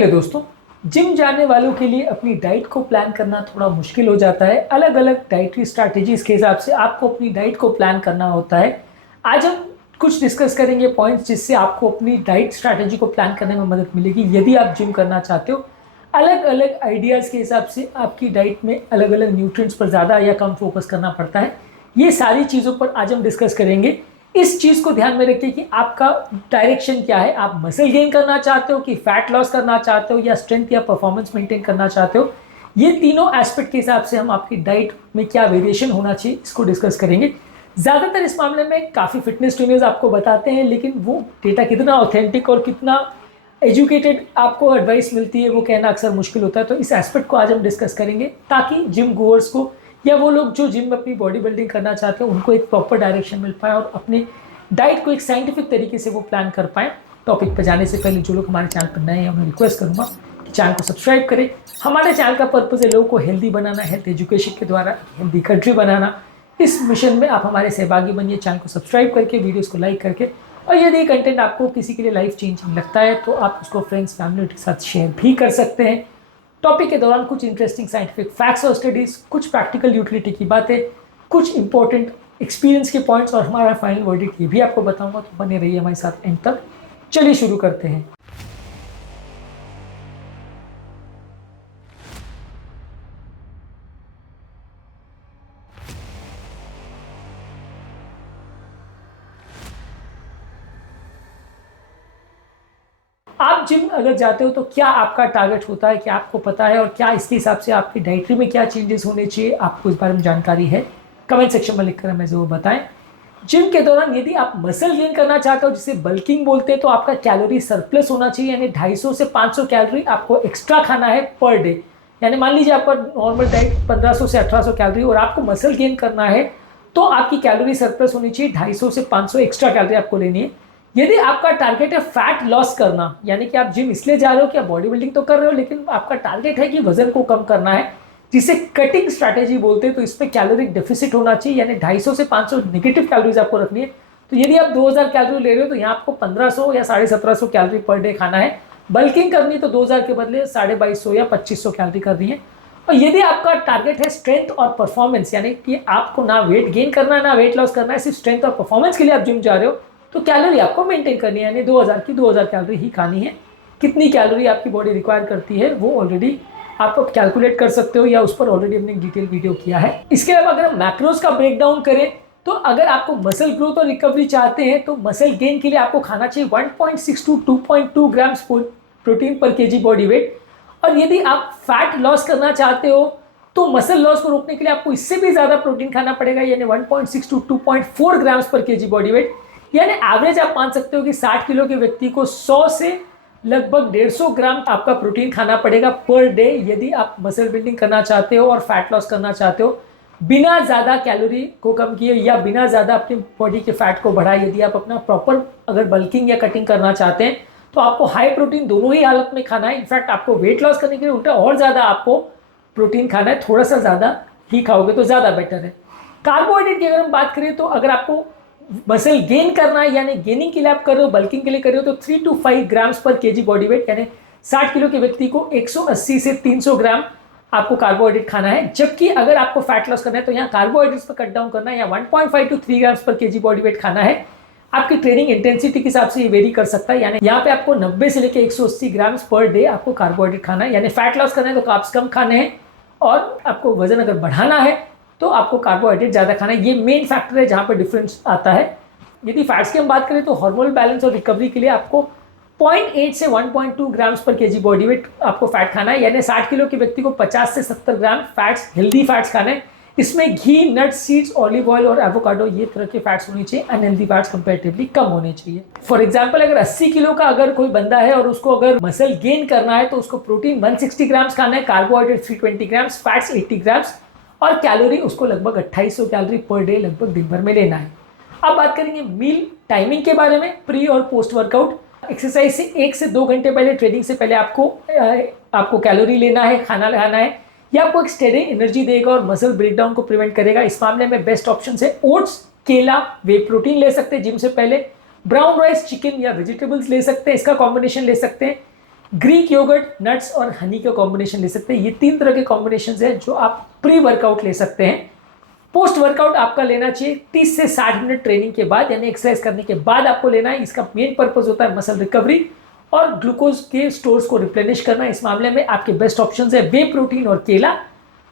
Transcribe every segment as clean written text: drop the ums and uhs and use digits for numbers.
पहले दोस्तों, जिम जाने वालों के लिए अपनी डाइट को प्लान करना थोड़ा मुश्किल हो जाता है। अलग अलग डाइटरी स्ट्रैटेजीज के हिसाब से आपको अपनी डाइट को प्लान करना होता है। आज हम कुछ डिस्कस करेंगे पॉइंट्स जिससे आपको अपनी डाइट स्ट्रैटेजी को प्लान करने में मदद मिलेगी यदि आप जिम करना चाहते हो। अलग अलग आइडियाज़ के हिसाब से आपकी डाइट में अलग अलग न्यूट्रिएंट्स पर ज़्यादा या कम फोकस करना पड़ता है। ये सारी चीज़ों पर आज हम डिस्कस करेंगे। इस चीज़ को ध्यान में रखिए कि आपका डायरेक्शन क्या है। आप मसल गेन करना चाहते हो कि फैट लॉस करना चाहते हो या स्ट्रेंथ या परफॉर्मेंस मेंटेन करना चाहते हो। ये तीनों एस्पेक्ट के हिसाब से हम आपकी डाइट में क्या वेरिएशन होना चाहिए इसको डिस्कस करेंगे। ज़्यादातर इस मामले में काफ़ी फिटनेस ट्रेनर्स आपको बताते हैं, लेकिन वो डेटा कितना ऑथेंटिक और कितना एजुकेटेड आपको एडवाइस मिलती है वो कहना अक्सर मुश्किल होता है। तो इस एस्पेक्ट को आज हम डिस्कस करेंगे ताकि जिम गोअर्स को या वो लोग जो जिम में अपनी बॉडी बिल्डिंग करना चाहते हैं उनको एक प्रॉपर डायरेक्शन मिल पाए और अपने डाइट को एक साइंटिफिक तरीके से वो प्लान कर पाएँ। टॉपिक पर जाने से पहले जो लोग हमारे चैनल पर नए हैं उन्हें रिक्वेस्ट करूँगा कि चैनल को सब्सक्राइब करें। हमारे चैनल का पर्पज़ है लोगों को हेल्दी बनाना, हेल्थ एजुकेशन के द्वारा हेल्दी कंट्री बनाना। इस मिशन में आप हमारे सहभागी बनिए चैनल को सब्सक्राइब करके, वीडियोस को लाइक करके, और यदि कंटेंट आपको किसी के लिए लाइफ चेंजिंग लगता है तो आप उसको फ्रेंड्स फैमिली के साथ शेयर भी कर सकते हैं। टॉपिक के दौरान कुछ इंटरेस्टिंग साइंटिफिक फैक्ट्स और स्टडीज, कुछ प्रैक्टिकल यूटिलिटी की बातें, कुछ इंपॉर्टेंट एक्सपीरियंस के पॉइंट्स और हमारा फाइनल वर्डिक्ट ये भी आपको बताऊंगा। तो बने रहिए हमारे साथ एंड तक। चलिए शुरू करते हैं। आप जिम अगर जाते हो तो क्या आपका टारगेट होता है, क्या आपको पता है, और क्या इसके हिसाब से आपकी डाइटरी में क्या चेंजेस होने चाहिए, आपको इस बारे में जानकारी है? कमेंट सेक्शन में लिखकर हमें ज़रूर बताएं। जिम के दौरान यदि आप मसल गेन करना चाहते हो जिसे बल्किंग बोलते हैं तो आपका कैलोरी सरप्लस होना चाहिए, यानी 250 से 500 कैलोरी आपको एक्स्ट्रा खाना है पर डे। यानी मान लीजिए आपका नॉर्मल डाइट 1500 से 1800 कैलोरी और आपको मसल गेन करना है तो आपकी कैलोरी सरप्लस होनी चाहिए, 250 से 500 एक्स्ट्रा कैलोरी आपको लेनी है। यदि आपका टारगेट है फैट लॉस करना, यानी कि आप जिम इसलिए जा रहे हो कि आप बॉडी बिल्डिंग तो कर रहे हो लेकिन आपका टारगेट है कि वजन को कम करना है, जिसे कटिंग स्ट्रैटेजी बोलते हैं, तो इस पर कैलोरिक डेफिसिट होना चाहिए, यानी 250 से 500 नेगेटिव कैलोरीज आपको रखनी है। तो यदि आप 2000 कैलोरी ले रहे हो तो यहाँ आपको 1500 या 1750 कैलोरी पर डे खाना है। बल्किंग करनी तो 2000 के बदले 2250 या 2500 कैलोरी करनी है। और यदि आपका टारगेट है स्ट्रेंथ और परफॉर्मेंस, यानी कि आपको ना वेट गेन करना है ना वेट लॉस करना है, सिर्फ स्ट्रेंथ और परफॉर्मेंस के लिए आप जिम जा रहे हो, तो कैलोरी आपको मेंटेन करनी है, यानी 2000 की 2000 कैलोरी ही खानी है। कितनी कैलोरी आपकी बॉडी रिक्वायर करती है वो ऑलरेडी आप कैलकुलेट कर सकते हो, या उस पर ऑलरेडी हमने डिटेल वीडियो किया है। इसके अलावा अगर हम मैक्रोज का ब्रेकडाउन करें तो अगर आपको मसल ग्रोथ और रिकवरी चाहते हैं तो मसल गेन के लिए आपको खाना चाहिए 1.6 टू 2.2 ग्राम्स प्रोटीन पर केजी बॉडी वेट। और यदि आप फैट लॉस करना चाहते हो तो मसल लॉस को रोकने के लिए आपको इससे भी ज़्यादा प्रोटीन खाना पड़ेगा, यानी 1.6 टू 2.4 ग्राम्स पर केजी बॉडी वेट। यानी एवरेज आप मान सकते हो कि 60 किलो के व्यक्ति को 100 से लगभग 150 ग्राम आपका प्रोटीन खाना पड़ेगा पर डे यदि आप मसल बिल्डिंग करना चाहते हो और फैट लॉस करना चाहते हो, बिना ज़्यादा कैलोरी को कम किए या बिना ज़्यादा अपनी बॉडी के फैट को बढ़ाए। यदि आप अपना प्रॉपर अगर बल्किंग या कटिंग करना चाहते हैं तो आपको हाई प्रोटीन दोनों ही हालत में खाना है। इनफैक्ट आपको वेट लॉस करने के लिए उल्टा और ज़्यादा आपको प्रोटीन खाना है, थोड़ा सा ज़्यादा ही खाओगे तो ज़्यादा बेटर है। कार्बोहाइड्रेट की अगर हम बात करें तो अगर आपको मसल गेन करना है, यानी गेनिंग के लिए आप कर रहे हो, बल्किंग के लिए कर रहे हो, तो 3 टू 5 ग्राम्स पर केजी बॉडी वेट, यानी 60 किलो के व्यक्ति को 180 से 300 ग्राम आपको कार्बोहाइड्रेट खाना है। जबकि अगर आपको फैट लॉस करना है तो यहाँ कार्बोहाइड्रेट्स पर कट डाउन करना है, या 1.5 टू 3 ग्राम्स पर केजी बॉडी वेट खाना है। आपकी ट्रेनिंग इंटेंसिटी के हिसाब से ये वेरी कर सकता है, यानी यहाँ पे आपको 90 से लेकर 180 ग्राम्स पर डे आपको कार्बोहाइड्रेट खाना है। यानी फैट लॉस करना है तो कार्ब्स कम खाने हैं, और आपको वजन अगर बढ़ाना है तो आपको कार्बोहाइड्रेट ज़्यादा खाना है। ये मेन फैक्टर है जहाँ पर डिफरेंस आता है। यदि फैट्स की हम बात करें तो हार्मोनल बैलेंस और रिकवरी के लिए आपको 0.8 से 1.2 ग्राम्स पर केजी बॉडी वेट आपको फैट खाना है, यानी 60 किलो के व्यक्ति को 50 से 70 ग्राम फैट्स, हेल्दी फैट्स खाना है। इसमें घी, नट्स, सीड्स, ऑलिव ऑयल और एवोकाडो ये तरह के फैट्स होने चाहिए। अनहेल्दी फैट्स कंपैरेटिवली कम होने चाहिए। फॉर एग्जांपल अगर 80 किलो का अगर कोई बंदा है और उसको अगर मसल गेन करना है तो उसको प्रोटीन 160 ग्राम्स खाना है, कार्बोहाइड्रेट 320 ग्राम्स, फैट्स 80 ग्राम्स, और कैलोरी उसको लगभग 2800 कैलोरी पर डे लगभग दिन भर में लेना है। अब बात करेंगे मील टाइमिंग के बारे में। प्री और पोस्ट वर्कआउट एक्सरसाइज से 1 से 2 घंटे पहले, ट्रेनिंग से पहले आपको कैलोरी लेना है, खाना खाना है। यह आपको एक स्टेडी एनर्जी देगा और मसल ब्रेकडाउन को प्रिवेंट करेगा। इस मामले में बेस्ट ऑप्शन है ओट्स, केला, वे प्रोटीन ले सकते हैं जिम से पहले, ब्राउन राइस, चिकन या वेजिटेबल्स ले सकते हैं, इसका कॉम्बिनेशन ले सकते हैं। ग्रीक योगर्ट, नट्स और हनी का कॉम्बिनेशन ले सकते हैं। ये 3 तरह के कॉम्बिनेशन है जो आप प्री वर्कआउट ले सकते हैं। पोस्ट वर्कआउट आपका लेना चाहिए 30 से 60 मिनट ट्रेनिंग के बाद, यानी एक्सरसाइज करने के बाद आपको लेना है। इसका मेन पर्पज होता है मसल रिकवरी और ग्लूकोज के स्टोर्स को रिप्लेनिश करना। इस मामले में आपके बेस्ट ऑप्शन है वे प्रोटीन और केला,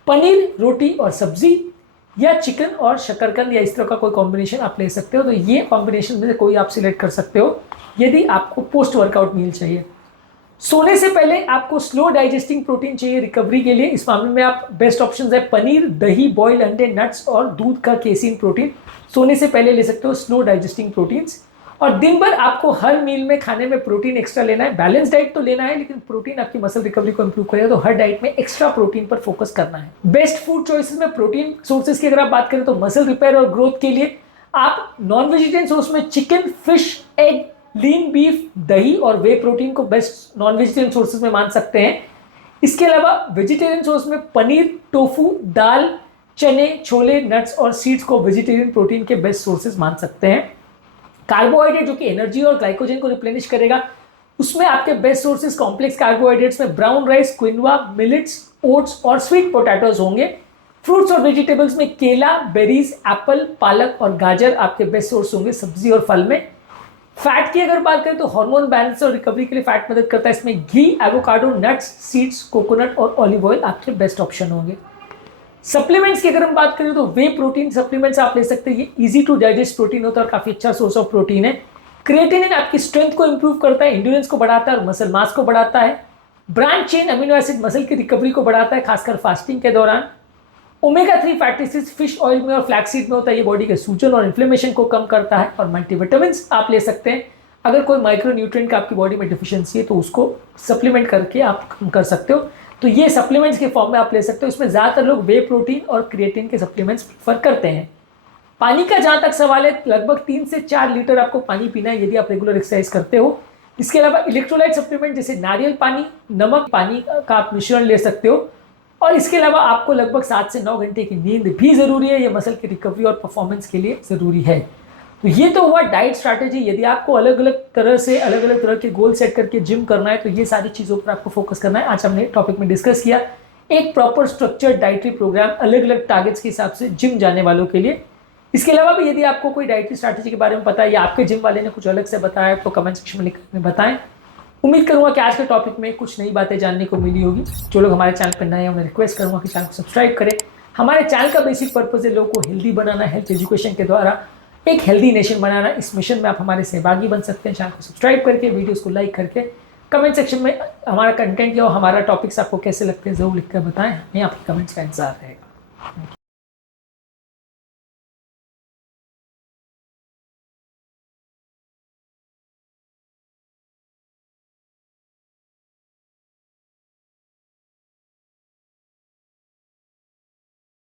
पनीर, रोटी और सब्जी, या चिकन और शकरकंद, या इस तरह का कोई कॉम्बिनेशन आप ले सकते हो। तो ये कॉम्बिनेशन में से कोई आप सिलेक्ट कर सकते हो यदि आपको पोस्ट वर्कआउट मील चाहिए। सोने से पहले आपको स्लो डाइजेस्टिंग प्रोटीन चाहिए रिकवरी के लिए। इस मामले में आप बेस्ट ऑप्शन है पनीर, दही, बॉइल्ड अंडे, नट्स और दूध का केसीन प्रोटीन सोने से पहले ले सकते हो, स्लो डाइजेस्टिंग प्रोटीन्स। और दिन भर आपको हर मील में खाने में प्रोटीन एक्स्ट्रा लेना है। बैलेंस डाइट तो लेना है, लेकिन प्रोटीन आपकी मसल रिकवरी को इंप्रूव करेगा, तो हर डाइट में एक्स्ट्रा प्रोटीन पर फोकस करना है। बेस्ट फूड चॉइसेस में प्रोटीन सोर्सेज की अगर आप बात करें तो मसल रिपेयर और ग्रोथ के लिए आप नॉन वेजिटेरियन सोर्स में चिकन, फिश, एग, लीन बीफ, दही और वे प्रोटीन को बेस्ट नॉन वेजिटेरियन सोर्सेज में मान सकते हैं। इसके अलावा वेजिटेरियन सोर्स में पनीर, टोफू, दाल, चने, छोले, नट्स और सीड्स को वेजिटेरियन प्रोटीन के बेस्ट सोर्सेज मान सकते हैं। कार्बोहाइड्रेट जो कि एनर्जी और ग्लाइकोजन को रिप्लेनिश करेगा, उसमें आपके बेस्ट सोर्सेज कॉम्प्लेक्स कार्बोहाइड्रेट्स में brown rice, quinoa, millets, oats और स्वीट पोटैटोज होंगे। फ्रूट्स और वेजिटेबल्स में केला, बेरीज, एप्पल, पालक और गाजर आपके बेस्ट सोर्स होंगे सब्जी और फल में। फैट की अगर बात करें तो हार्मोन बैलेंस और रिकवरी के लिए फैट मदद करता है। इसमें घी, एवोकाडो, नट्स, सीड्स, कोकोनट और ऑलिव ऑयल आपके बेस्ट ऑप्शन होंगे। सप्लीमेंट्स की अगर हम बात करें तो वे प्रोटीन सप्लीमेंट्स आप ले सकते हैं। ये इजी टू डाइजेस्ट प्रोटीन होता है और काफी अच्छा सोर्स ऑफ प्रोटीन है। क्रिएटिनिन आपकी स्ट्रेंथ को इंप्रूव करता है, इंड्योरेंस को बढ़ाता है और मसल मास को बढ़ाता है। Branch chain amino acid muscle की रिकवरी को बढ़ाता है, खासकर फास्टिंग के दौरान। Omega 3 fatty acids fish oil में और फ्लैक्सीड में होता है, ये बॉडी के सूजन और इन्फ्लेमेशन को कम करता है। और मल्टीविटामिन्स आप ले सकते हैं। अगर कोई माइक्रो न्यूट्रिएंट का आपकी बॉडी में डिफिशियंसी है तो उसको सप्लीमेंट करके आप कम कर सकते हो। तो ये सप्लीमेंट्स के फॉर्म में आप ले सकते हो। इसमें ज़्यादातर लोग वे प्रोटीन और क्रिएटिन के सप्लीमेंट्स प्रेफर करते हैं। पानी का जहाँ तक सवाल है, लगभग 3 से 4 लीटर आपको पानी पीना है यदि आप रेगुलर एक्सरसाइज करते हो। इसके अलावा इलेक्ट्रोलाइट सप्लीमेंट जैसे नारियल पानी, नमक पानी का आप मिश्रण ले सकते हो। और इसके अलावा आपको लगभग 7 से 9 घंटे की नींद भी ज़रूरी है। ये मसल की रिकवरी और परफॉर्मेंस के लिए ज़रूरी है। तो ये तो हुआ डाइट स्ट्रैटेजी। यदि आपको अलग अलग तरह के गोल सेट करके जिम करना है तो ये सारी चीज़ों पर आपको फोकस करना है। आज हमने टॉपिक में डिस्कस किया एक प्रॉपर स्ट्रक्चर्ड डाइटरी प्रोग्राम अलग अलग टारगेट्स के हिसाब से जिम जाने वालों के लिए। इसके अलावा भी यदि आपको कोई डाइटरी स्ट्रैटेजी के बारे में पता है या आपके जिम वाले ने कुछ अलग से बताया तो कमेंट सेक्शन में लिखकर बताएं। उम्मीद करूंगा कि आज के टॉपिक में कुछ नई बातें जानने को मिली होगी। जो लोग हमारे चैनल पर नए हैं उन्हें रिक्वेस्ट करूंगा कि चैनल को सब्सक्राइब करें। हमारे चैनल का बेसिक पर्पज है लोगों को हेल्दी बनाना, हेल्थ एजुकेशन के द्वारा एक हेल्दी नेशन बनाना। इस मिशन में आप हमारे सहभागी बन सकते हैं। चैनल को सब्सक्राइब करके, वीडियोस को लाइक करके, कमेंट सेक्शन में हमारा कंटेंट या हमारा टॉपिक्स आपको कैसे लगते हैं जरूर लिखकर बताएं। हमें आपके कमेंट्स का इंतजार रहेगा।